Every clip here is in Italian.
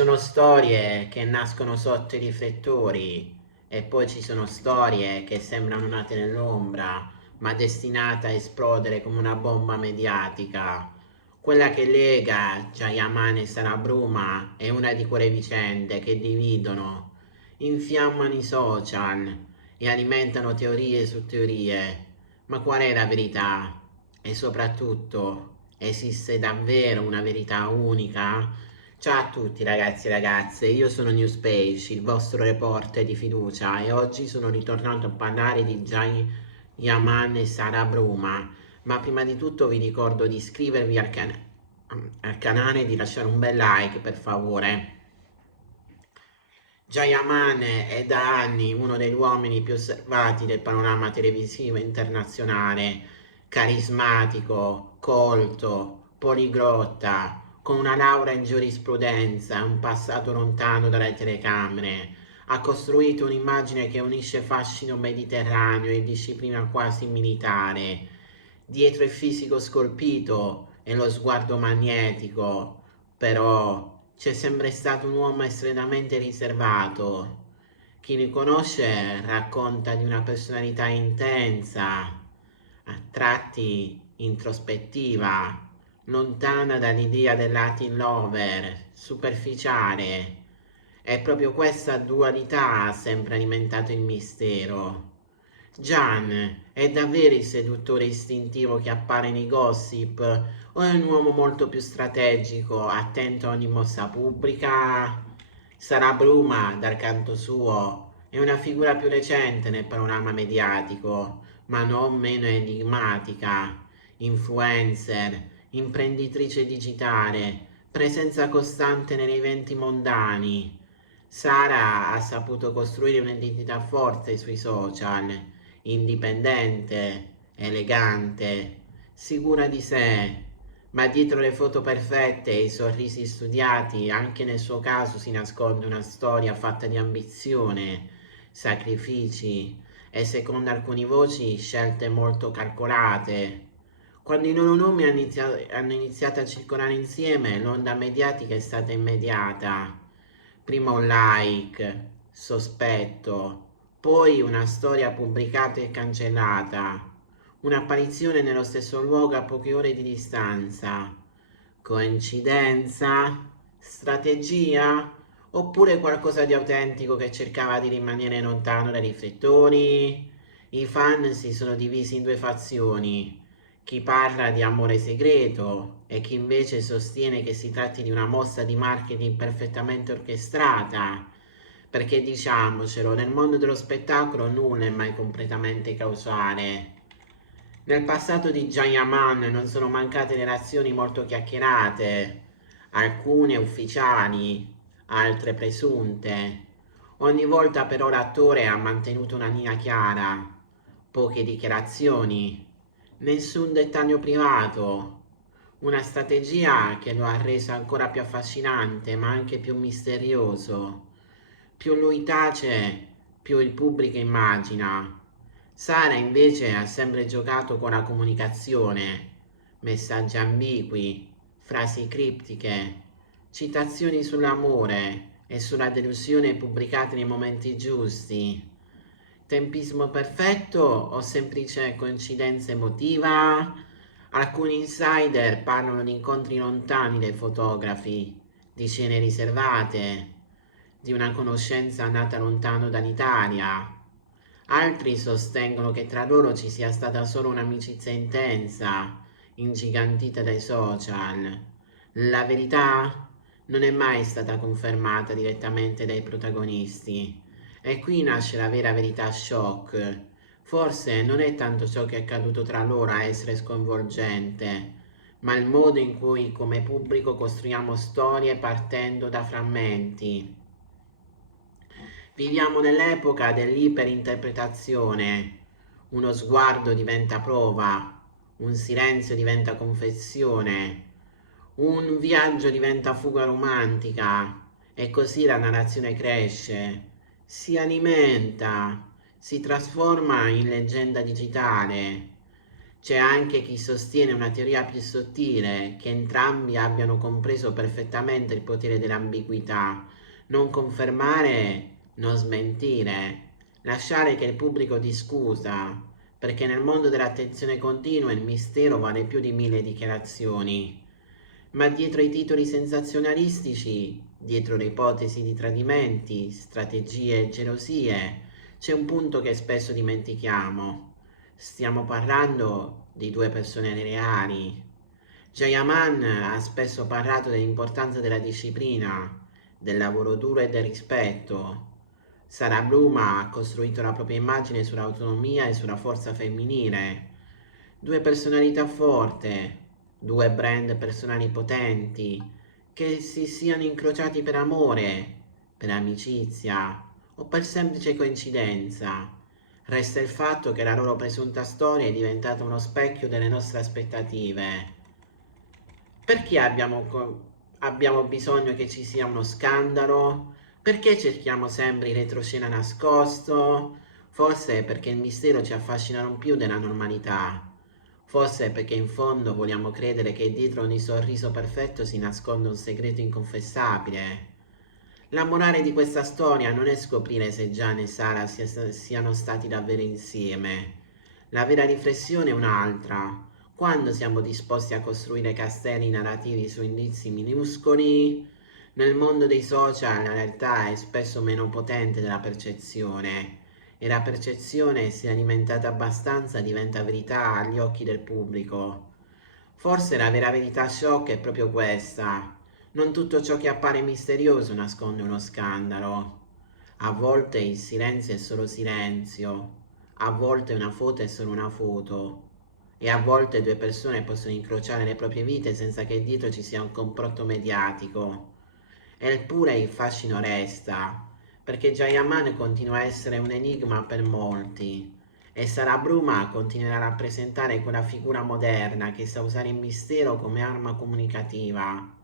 Sono storie che nascono sotto i riflettori e poi ci sono storie che sembrano nate nell'ombra, ma destinate a esplodere come una bomba mediatica. Quella che lega Jayaman e Sara Bruma è una di quelle vicende che dividono, infiammano i social e alimentano teorie su teorie. Ma qual è la verità? E soprattutto, esiste davvero una verità unica? Ciao a tutti ragazzi e ragazze, io sono Newspage, il vostro reporter di fiducia e oggi sono ritornato a parlare di Jai Yaman e Sara Bruma, ma prima di tutto vi ricordo di iscrivervi al canale e di lasciare un bel like per favore. Jayaman è da anni uno degli uomini più osservati del panorama televisivo internazionale, carismatico, colto, poliglotta, con una laurea in giurisprudenza e un passato lontano dalle telecamere. Ha costruito un'immagine che unisce fascino mediterraneo e disciplina quasi militare. Dietro il fisico scolpito e lo sguardo magnetico, però c'è sempre stato un uomo estremamente riservato. Chi li conosce racconta di una personalità intensa, a tratti introspettiva, lontana dall'idea del Latin lover, superficiale. È proprio questa dualità ha sempre alimentato il mistero. Gian è davvero il seduttore istintivo che appare nei gossip o è un uomo molto più strategico, attento a ogni mossa pubblica? Sara Bruma, dal canto suo, è una figura più recente nel panorama mediatico, ma non meno enigmatica. Influencer, imprenditrice digitale, presenza costante negli eventi mondani. Sara ha saputo costruire un'identità forte sui social, indipendente, elegante, sicura di sé, ma dietro le foto perfette e i sorrisi studiati, anche nel suo caso si nasconde una storia fatta di ambizione, sacrifici e, secondo alcune voci, scelte molto calcolate. Quando i loro nomi hanno iniziato a circolare insieme, l'onda mediatica è stata immediata. Prima un like, sospetto, poi una storia pubblicata e cancellata, un'apparizione nello stesso luogo a poche ore di distanza. Coincidenza? Strategia? Oppure qualcosa di autentico che cercava di rimanere lontano dai riflettori? I fan si sono divisi in due fazioni, chi parla di amore segreto e chi invece sostiene che si tratti di una mossa di marketing perfettamente orchestrata, perché diciamocelo, nel mondo dello spettacolo nulla è mai completamente causale. Nel passato di Jayaman non sono mancate relazioni molto chiacchierate, alcune ufficiali, altre presunte. Ogni volta però l'attore ha mantenuto una linea chiara, poche dichiarazioni, nessun dettaglio privato, una strategia che lo ha reso ancora più affascinante ma anche più misterioso. Più lui tace, più il pubblico immagina. Sara invece ha sempre giocato con la comunicazione, messaggi ambigui, frasi criptiche, citazioni sull'amore e sulla delusione pubblicate nei momenti giusti. Tempismo perfetto o semplice coincidenza emotiva? Alcuni insider parlano di incontri lontani dai fotografi, di scene riservate, di una conoscenza nata lontano dall'Italia. Altri sostengono che tra loro ci sia stata solo un'amicizia intensa, ingigantita dai social. La verità non è mai stata confermata direttamente dai protagonisti. E qui nasce la vera verità shock. Forse non è tanto ciò che è accaduto tra loro a essere sconvolgente, ma il modo in cui come pubblico costruiamo storie partendo da frammenti. Viviamo nell'epoca dell'iperinterpretazione. Uno sguardo diventa prova, un silenzio diventa confessione, un viaggio diventa fuga romantica e così la narrazione cresce, si alimenta, si trasforma in leggenda digitale. C'è anche chi sostiene una teoria più sottile, che entrambi abbiano compreso perfettamente il potere dell'ambiguità, non confermare, non smentire, lasciare che il pubblico discuta, perché nel mondo dell'attenzione continua il mistero vale più di 1000 dichiarazioni. Ma dietro i titoli sensazionalistici, dietro le ipotesi di tradimenti, strategie e gelosie, c'è un punto che spesso dimentichiamo. Stiamo parlando di due persone reali. Jayaman ha spesso parlato dell'importanza della disciplina, del lavoro duro e del rispetto. Sara Bluma ha costruito la propria immagine sull'autonomia e sulla forza femminile. Due personalità forti, due brand personali potenti, che si siano incrociati per amore, per amicizia o per semplice coincidenza. Resta il fatto che la loro presunta storia è diventata uno specchio delle nostre aspettative. Perché abbiamo bisogno che ci sia uno scandalo? Perché cerchiamo sempre il retroscena nascosto? Forse è perché il mistero ci affascina non più della normalità. Forse è perché in fondo vogliamo credere che dietro ogni sorriso perfetto si nasconde un segreto inconfessabile. La morale di questa storia non è scoprire se Gian e Sara siano stati davvero insieme. La vera riflessione è un'altra. Quando siamo disposti a costruire castelli narrativi su indizi minuscoli, nel mondo dei social la realtà è spesso meno potente della percezione e la percezione, se alimentata abbastanza, diventa verità agli occhi del pubblico. Forse la vera verità shock è proprio questa. Non tutto ciò che appare misterioso nasconde uno scandalo. A volte il silenzio è solo silenzio, a volte una foto è solo una foto, e a volte due persone possono incrociare le proprie vite senza che dietro ci sia un complotto mediatico. Eppure il fascino resta, perché Jayaman continua a essere un enigma per molti, e Sara Bruma continuerà a rappresentare quella figura moderna che sa usare il mistero come arma comunicativa.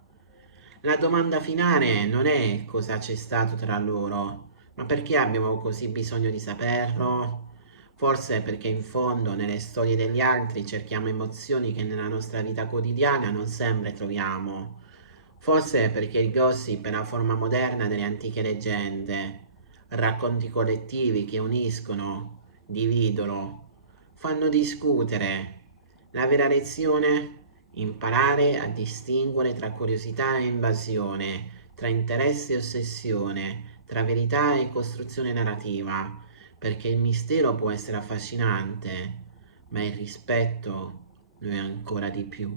La domanda finale non è cosa c'è stato tra loro, ma perché abbiamo così bisogno di saperlo? Forse perché in fondo nelle storie degli altri cerchiamo emozioni che nella nostra vita quotidiana non sempre troviamo. Forse perché il gossip è la forma moderna delle antiche leggende, racconti collettivi che uniscono, dividono, fanno discutere. La vera lezione? Imparare a distinguere tra curiosità e invasione, tra interesse e ossessione, tra verità e costruzione narrativa, perché il mistero può essere affascinante, ma il rispetto lo è ancora di più.